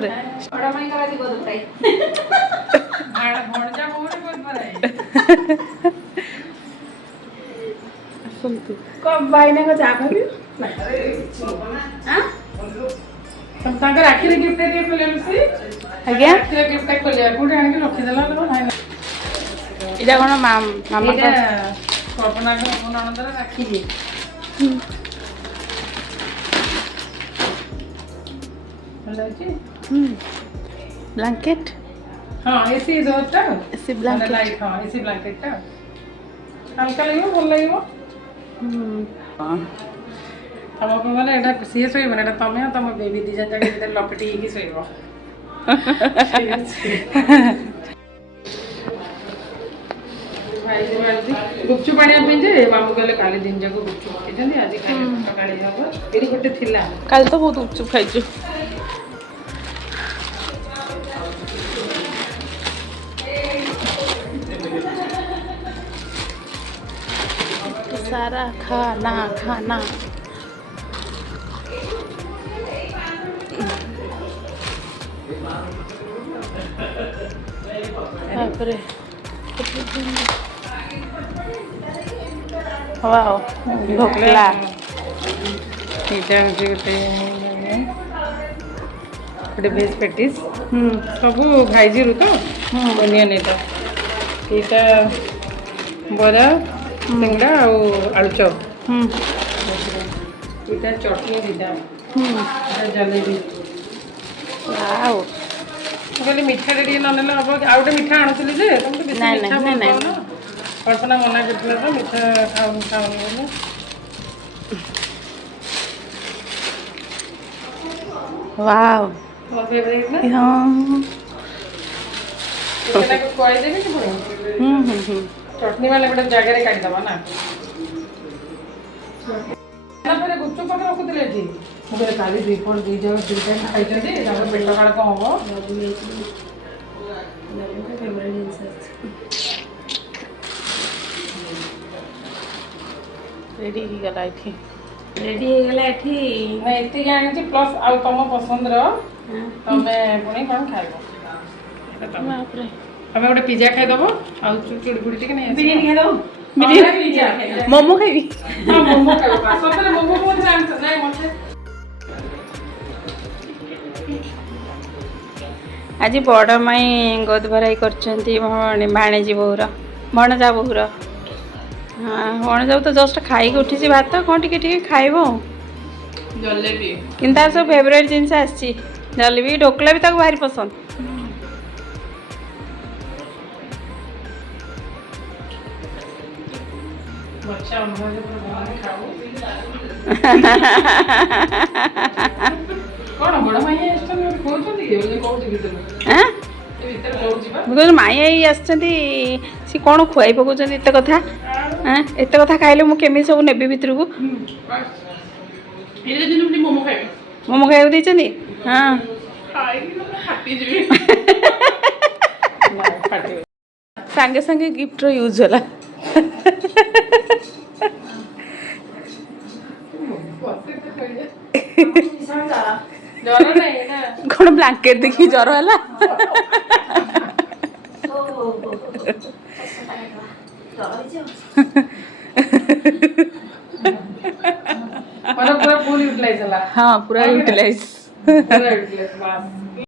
बड़ा माई का वाली गोद भराई भाड़ भणजा मोरे गोद भराई सुन तू कब भाई ने को चाह भी हां तुम तांका राखी रे गिफ्ट दे पले लुसी आज्ञा राखी रे गिफ्ट कोले कोठे आनि के रखी देला लो भाई इटा कोन मामा एटा कल्पना के मन आनंद राखी जी भलो अछि ब्लैंकेट हां एसी दोटा एसी ब्लैंकेट लाइट हां एसी ब्लैंकेट का हल्का लगो भल लगो तम को माने एटा सी सोई माने एटा तमे तम बेबी दी जन जगह भीतर लपटी ही सोइबो भाई जी वाली गुपचुप पानी पे जे मामू कहले काली दिन जाको गुपचुप के जंदी आज खाइ सकाळे जाबो एडी गोटे थिला कल तो बहुत गुपचुप खाइछु सारा खाना खाना बापरे वाओ ढोकला एटा गोटे भेज पेटिस सब भाईजी रु तो बनिया नहीं एटा बरा सिंगड़ा और आलू चॉप एटा चटनी दीदा एटा जलेबी वाओ कहली मीठा टे न नेले हम आउटे मीठा आणुली जे तुम तो बेसी नहीं, मीठा नहीं, भल नहीं, पाओ ना कल्पना मना करथिला तो मीठा खाऊनी खाऊनी बोले वाओ तो फेवरेट ना हाँ एटा को कोई देबे कि पुरो चटनी वाले बड़ा जगह रे काट दबा ना ना परे गुपचुप पकड़ रखुतले एठी मुझे काली रिपोर्ट दी जाओ दो टाइम खाइ जंदे तापर पेट काळ को हबो रेडी ही गला इथि रेडी हे गेला एठी ना एते जानि छी प्लस आ तम पसंद रो तमे पुणी कोन खाइबो बाप रे हमें गोटे पिज्जा खाई दबो आ चुड़ी बुड़ी टिके नहीं बिरयानी खाइ दो बिरयानी बिरयानी मोमो खाइबी हां मोमो खाइबो सतरे मोमो को जान नहीं मते आज बड़ माई गोद भराई करछंती भाणेजी बहुर भणजा बहुर हाँ भणजा तो जस्ट खाई उठी भात कौन टिके टिके खाइबो जलेबी किंतु तार सब फेवरेट जिनस आसी जलेबी ढोकला भी ताको भारी पसंद बच्चा अनुभव जो खाओ कौन बड़ा माई एस्टन कोचोंदी के बोले कोची भीतर हां ए भीतर कोची बा बिकज माई आई आछंती सी कोन खुआई पकोचंती एते कथा हां एते कथा खाइले मु केमी सब नेबी भीतर को एले दिन मोमो खाइबे मोमो खाइबो दैचंती हां खाई हापी जीवी ना फाटे संगे संगे गिफ्ट रो यूज होला जरा नहीं ना कौन ब्लैंकेट देखी जर है पूरा फुल यूटिलाइज होला हाँ पूरा यूटिलाइज पूरा यूटिलाइज बस